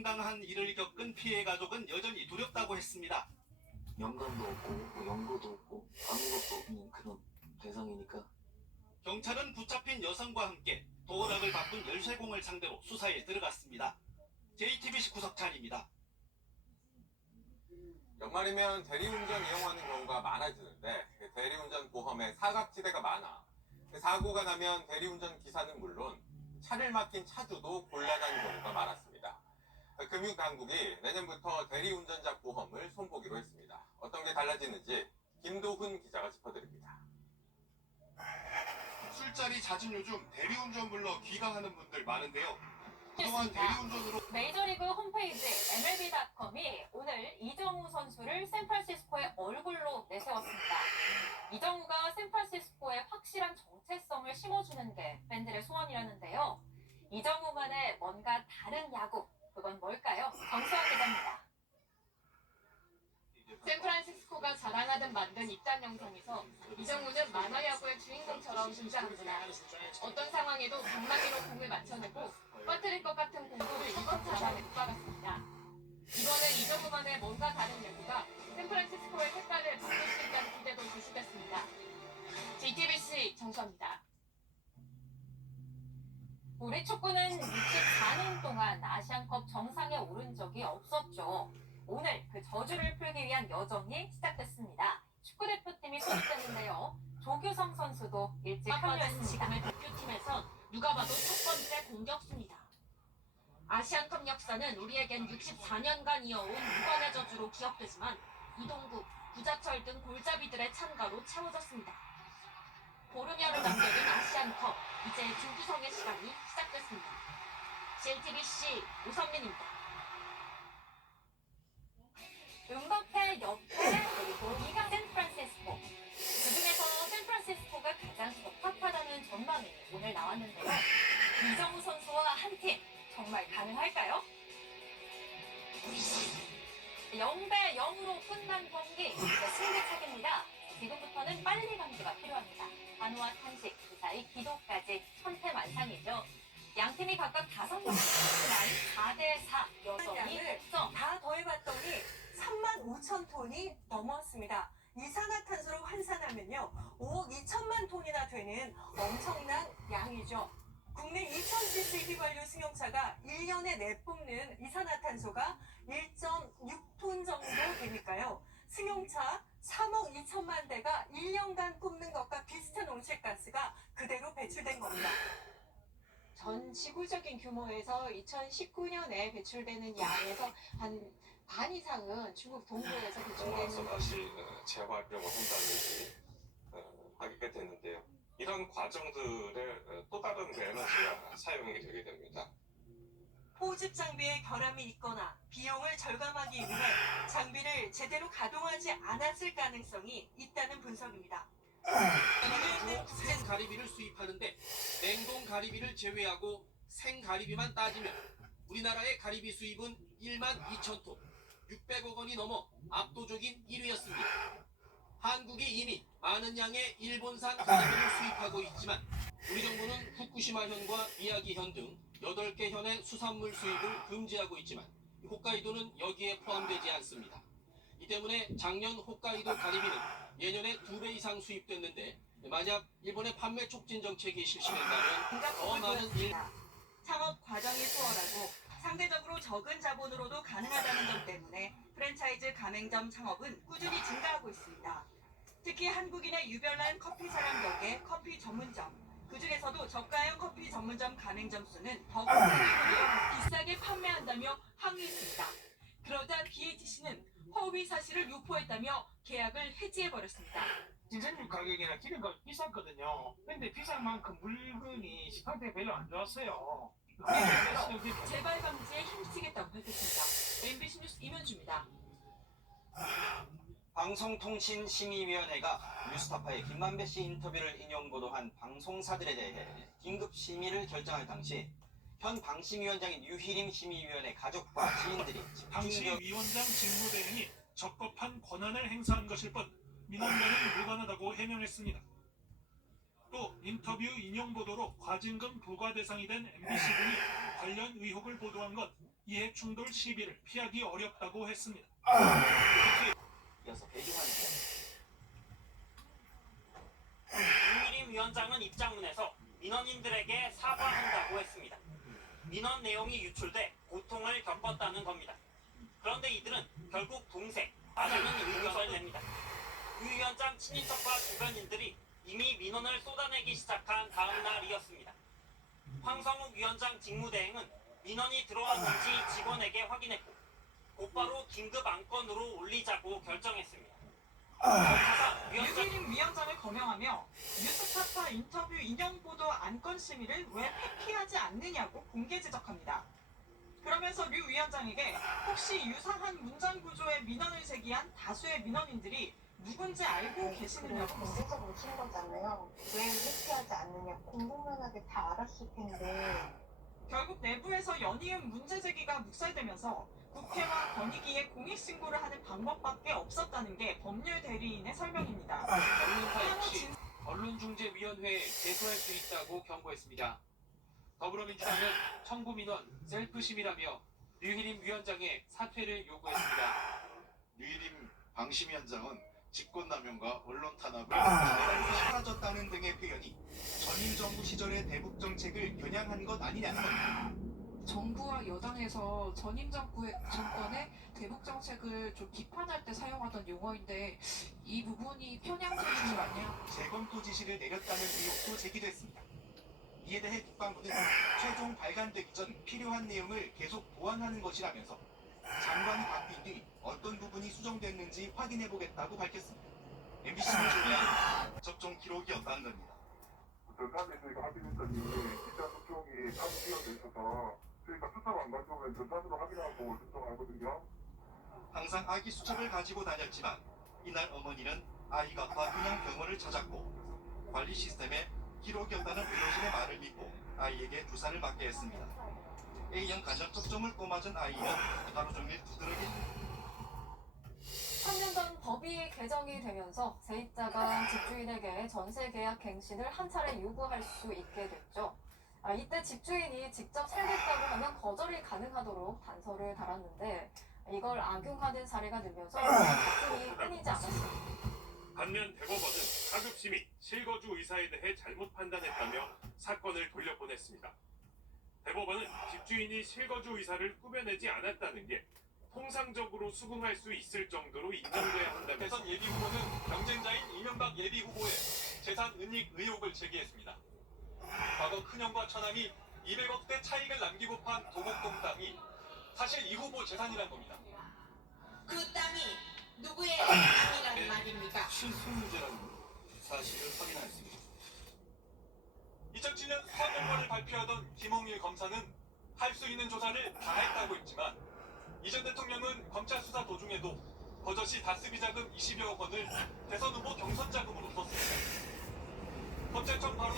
황당한 일을 겪은 피해 가족은 여전히 두렵다고 했습니다. 연관도 없고 뭐 연고도 없고 아무것도 없는 그런 대상이니까. 경찰은 붙잡힌 여성과 함께 도어락을 바꾼 열쇠공을 상대로 수사에 들어갔습니다. JTBC 구석찬입니다. 연말이면 대리운전 이용하는 경우가 많아지는데 대리운전 보험에 사각지대가 많아. 사고가 나면 대리운전 기사는 물론 차를 맡긴 차주도 곤란한 경우가 많았습니다. 금융당국이 내년부터 대리운전자 보험을 손보기로 했습니다. 어떤 게 달라지는지 김도훈 기자가 짚어드립니다. 술자리 잦은 요즘 대리운전 불러 귀가하는 분들 많은데요. 그동안 대리운전으로 메이저리그 홈페이지 MLB.com이 오늘 이정우 선수를 샌프란시스코의 얼굴로 내세웠습니다. 이정우가 샌프란시스코에 확실한 정체성을 심어주는 게 팬들의 소원이라는데요. 이정우만의 뭔가 다른 야구, 그건 뭘까요? 정수환 기자입니다. 샌프란시스코가 자랑하듯 만든 입단 영상에서 이정우는 만화야구의 주인공처럼 등장합니다. 어떤 상황에도 방망이로 공을 맞춰내고 빠뜨릴 것 같은 공도 이것 잡아내 못 박았습니다. 이번엔 이정우만의 뭔가 다른 야구가 샌프란시스코의 색깔을 바꿀 수 있다는 기대도 제시됐습니다. JTBC 정수입니다. 우리 축구는 64년 동안 아시안컵 정상에 오른 적이 없었죠. 오늘 그 저주를 풀기 위한 여정이 시작됐습니다. 축구대표팀이 소집됐는데요. 조규성 선수도 일찍 합류했습니다. 지금의 대표팀에선 누가 봐도 첫 번째 공격수입니다. 아시안컵 역사는 우리에겐 64년간 이어온 무관의 저주로 기억되지만 이동국, 구자철 등 골잡이들의 참가로 채워졌습니다. 보름여를 남겨둔 아시안컵, 이제 조규성의 시간이 시작됐습니다. JTBC 오선민입니다. 음바페 옆에 그리고 이가 샌프란시스코. 그중에서 샌프란시스코가 가장 적합하다는 전망이 오늘 나왔는데요. 이정우 선수와 한 팀 정말 가능할까요? 0대 0으로 끝난 경기 이제 승부차기입니다. 지금부터는 빨리 감기가 필요합니다. 한우와 탄식, 그 사이 기도까지 천태만상이죠. 양 팀이 각각 5명을 했지만 4대4 여전히 독점. 다 더해봤더니 35,000톤이 넘었습니다. 이산화탄소로 환산하면요 5억 2천만 톤이나 되는 엄청난 양이죠. 국내 2,000cc 휘발유 승용차가 1년에 내뿜는 이산화탄소가 1.6톤 정도 되니까요. 승용차 3억 2천만 대가 1년간 뿜는 것과 비슷한 온실가스가 그대로 배출된 겁니다. 전 지구적인 규모에서 2019년에 배출되는 양에서 한 반 이상은 중국 동부에서 배출되는 다시 재활용을 한다든지 하게 되는데요. 이런 과정들의 또 다른 에너지가 사용이 되게 됩니다. 포집 장비에 결함이 있거나 비용을 절감하기 위해 장비를 제대로 가동하지 않았을 가능성이 있다는 분석입니다. 생가리비를 수입하는데 냉동 가리비를 제외하고 생가리비만 따지면 우리나라의 가리비 수입은 1만 2천 톤, 600억 원이 넘어 압도적인 1위였습니다. 한국이 이미 많은 양의 일본산 가리비를 수입하고 있지만 우리 정부는 후쿠시마현과 미야기현 등 8개 현의 수산물 수입을 금지하고 있지만 홋카이도는 여기에 포함되지 않습니다. 이 때문에 작년 홋카이도 가리비는 예년에 2배 이상 수입됐는데 만약 일본의 판매 촉진 정책이 실시된다면 더 많은 창업 과정이 수월하고 상대적으로 적은 자본으로도 가능하다는 점 때문에 프랜차이즈 가맹점 창업은 꾸준히 증가하고 있습니다. 특히 한국인의 유별난 커피 사랑 덕에 커피 전문점, 그중에서도 저가형 커피 전문점 가맹점 수는 더 커지고 비싸게 판매한다며 항의했습니다. 그러자 BHC는 허위 사실을 유포했다며 계약을 해지해버렸습니다. 인센티브 가격이나 기름값이 비쌌거든요. 근데 비싼 만큼 물건이 시판대가 별로 안 좋았어요. 재발 방지에 힘쓰겠다고 밝혔습니다. MBC 뉴스 임현주입니다. 방송통신심의위원회가 뉴스타파의 김만배 씨 인터뷰를 인용 보도한 방송사들에 대해 긴급 심의를 결정할 당시 현 방심위원장인 유희림 심의위원의 가족과 지인들이 방심위원장 직무대행이 적법한 권한을 행사한 것일 뿐 민원면은 무관하다고 해명했습니다. 또 인터뷰 인용 보도로 과징금 부과 대상이 된 MBC군이 관련 의혹을 보도한 것 이해 충돌 시비를 피하기 어렵다고 했습니다. 이어서 배경환의 유일임 위원장은 입장문에서 민원인들에게 사과한다고 했습니다. 민원 내용이 유출돼 고통을 겪었다는 겁니다. 그런데 이들은 결국 동생, 라는 의견을 냅니다. 유 위원장 친인척과 주변인들이 이미 민원을 쏟아내기 시작한 다음 날이었습니다. 황성욱 위원장 직무대행은 민원이 들어왔는지 직원에게 확인했고 곧바로 긴급 안건으로 올리자고 결정했습니다. 유기림 위원장을 거명하며 뉴스타파 인터뷰 인용 보도 안건 심의를 왜 폐기하지 않느냐고 공개 지적합니다. 그러면서 류 위원장에게 혹시 유사한 문장 구조의 민원을 제기한 다수의 민원인들이 누군지 알고 계시느냐고 공개적으로 친 거잖아요. 왜 회피하지 않느냐. 공공연하게 다 알았을 텐데. 결국 내부에서 연이은 문제 제기가 묵살되면서 국회와 권익위에 공익신고를 하는 방법밖에 없었다는 게 법률 대리인의 설명입니다. 언론사 역시 언론중재위원회에 제소할 수 있다고 경고했습니다. 더불어민주당은 청구 민원 셀프심이라며 류희림 위원장의 사퇴를 요구했습니다. 류희림 방심위원장은 직권남용과 언론 탄압을 자해하고 사라졌다는 등의 표현이 전임 정부 시절의 대북 정책을 겨냥한 것 아니냐는 겁니다. 정부와 여당에서 전임 정권의 대북 정책을 좀 비판할 때 사용하던 용어인데 이 부분이 편향적이지 않냐? 재검토 지시를 내렸다는 의혹도 제기됐습니다. 이에 대해 국방부는 최종 발간되기 전 필요한 내용을 계속 보완하는 것이라면서 장관이 바뀐 뒤 어떤 부분이 수정됐는지 확인해보겠다고 밝혔습니다. MBC는 조회한 접종 기록이었다는 겁니다. 전산에 저희가 확인했더니 기자 접촉이 탑지어져 있어서 저희가 수사가 안 가져오면 전산으로 확인하고 접종하거든요. 항상 아기 수첩을 가지고 다녔지만 이날 어머니는 아이가 그냥 병원을 찾았고 관리 시스템에 기록이 없다는 의료진의 말을 믿고 아이에게 주사를 맞게 했습니다. A형 간접 접종을 꼬맞은 아이는 하루 종일 두드러기 3년 전 법이 개정이 되면서 세입자가 집주인에게 전세 계약 갱신을 한 차례 요구할 수 있게 됐죠. 이때 집주인이 직접 살겠다고 하면 거절이 가능하도록 단서를 달았는데 이걸 악용하는 사례가 늘면서 다툼이 끊이지 않았습니다. 반면 대법원은 하급심이 실거주 의사에 대해 잘못 판단했다며 사건을 돌려보냈습니다. 대법원은 집주인이 실거주 의사를 꾸며내지 않았다는 게 통상적으로 수긍할 수 있을 정도로 인정돼야 한다면서 대선 예비 후보는 경쟁자인 이명박 예비 후보의 재산 은닉 의혹을 제기했습니다. 과거 큰형과 처남이 200억대 차익을 남기고 판 도곡동 땅이 사실 이 후보 재산이란 겁니다. 그 땅이 누구의 땅이란 말입니까? 실소유죄라는 사실을 확인하였습니다. 2007년 수사공고를 발표하던 김홍일 검사는 할 수 있는 조사를 다 했다고 했지만 이 전 대통령은 검찰 수사 도중에도 버젓이 다스비 자금 20여억 원을 대선 후보 경선 자금으로 썼습니다. 검찰청 바로